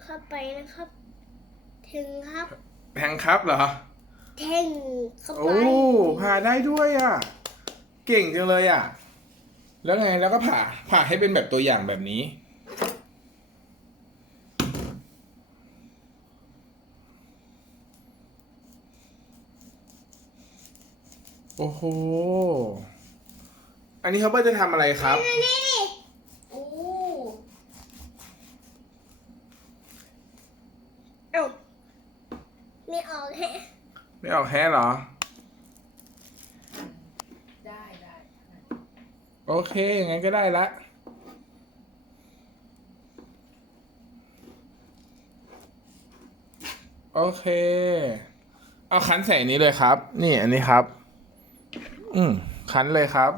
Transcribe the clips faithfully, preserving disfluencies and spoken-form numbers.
เข้าไปนะครับถึงครับแทงครับเหรอแท่งเข้าไปโอ้ผ่าได้ด้วยอ่ะ เก่งจังเลยอ่ะ แล้วไงแล้วก็ผ่าผ่าให้เป็นแบบตัวอย่างแบบนี้ โอ้โห อันนี้เขาเปิ้ลจะทำอะไรครับนี่นี่นี่โอ้เอ้าไม่ออกแฮะไม่ออกแฮะเหรอได้ได้โอเคงั้นก็ได้ละ โอเค เอาคั้นใส่อันนี้เลยครับ นี่อันนี้ครับ อืมคั้นเลยครับ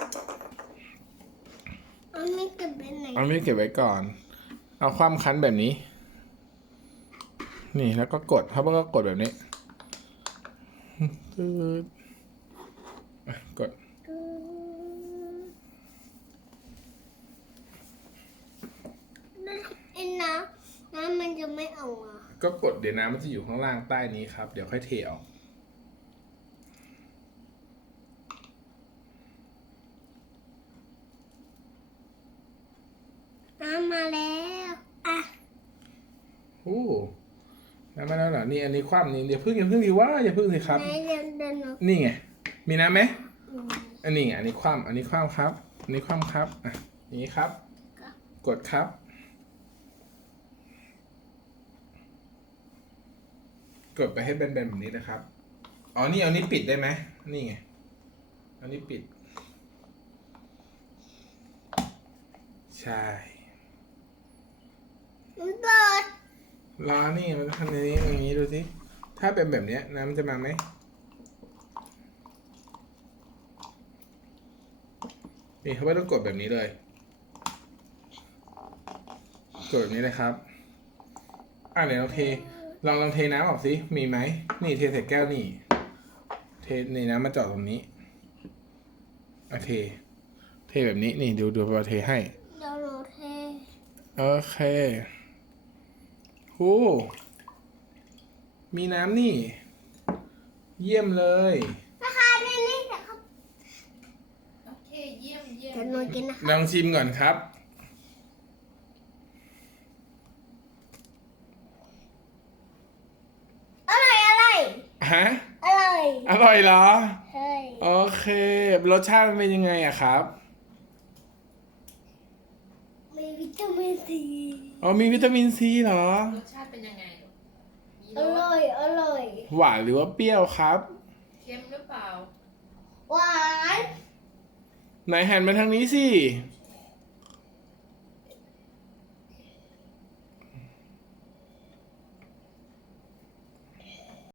เอาไม่เก็บไปไหนเอาไม่เก็บไว้ก่อน เอาความคั้นแบบนี้ นี่แล้วก็กดเขาก็กดแบบนี้ตืดอ่ะกดไอ้น้ำน้ำมันจะไม่ออกอ่ะก็กดเดี๋ยวน้ำมันจะอยู่ข้างล่างใต้นี้ครับ เดี๋ยวค่อยเทออกน้ำมาแล้วอ่ะโอ้น้ำมาแล้วเหรอนี่อันนี้คว่ำนี่เดี๋ยวพึ่งอย่าพึ่งดีว่าอย่าพึ่งสิครับไหนเดินเดินออกนี่ไง มีน้ำไหมอืมอันนี้ไงอันนี้คว่ำอันนี้คว่ำครับ อันนี้คว่ำครับ อ่ะอย่างนี้ครับ กดครับ กดไปให้แบนๆแบบนี้นะครับ อ๋อ นี่เอานี้ปิดได้ไหมนี่ไงเอานี้ปิด ใช่มันเปิดรอนี่มันทำอย่างนี้อย่างนี้ดูสิ ถ้าเป็นแบบเนี้ยน้ำจะมาไหมนี่เขาไม่ต้องกดแบบนี้เลย กดแบบนี้เลยครับ อ่ะเดี๋ยวโอเค ลองลองเทน้ำออกสิ มีไหม นี่เทใส่แก้วนี่ เทนี่น้ำมาเจาะตรงนี้โอเค เทแบบนี้ นี่ดูดูพอเทให้เดี๋ยวหนูเทโอเคโอ้มีน้ำนี่ เยี่ยมเลยนะคะนี่นี่นะครับโอเคเยี่ยมเยี่ยมเดี๋ยวหนูกินนะคะลองชิมก่อนครับอร่อยอร่อยฮะอร่อยอร่อยเหรอใช่โอเค รสชาติมันเป็นยังไงอะครับมีวิตามินซีอ๋อ มีวิตามินซีเหรอรสชาติเป็นยังไงมีอรสร่อยอร่อยหวานหรือว่าเปรี้ยวครับเค็มหรือเปล่าหวานไหนหันมาทางนี้สิช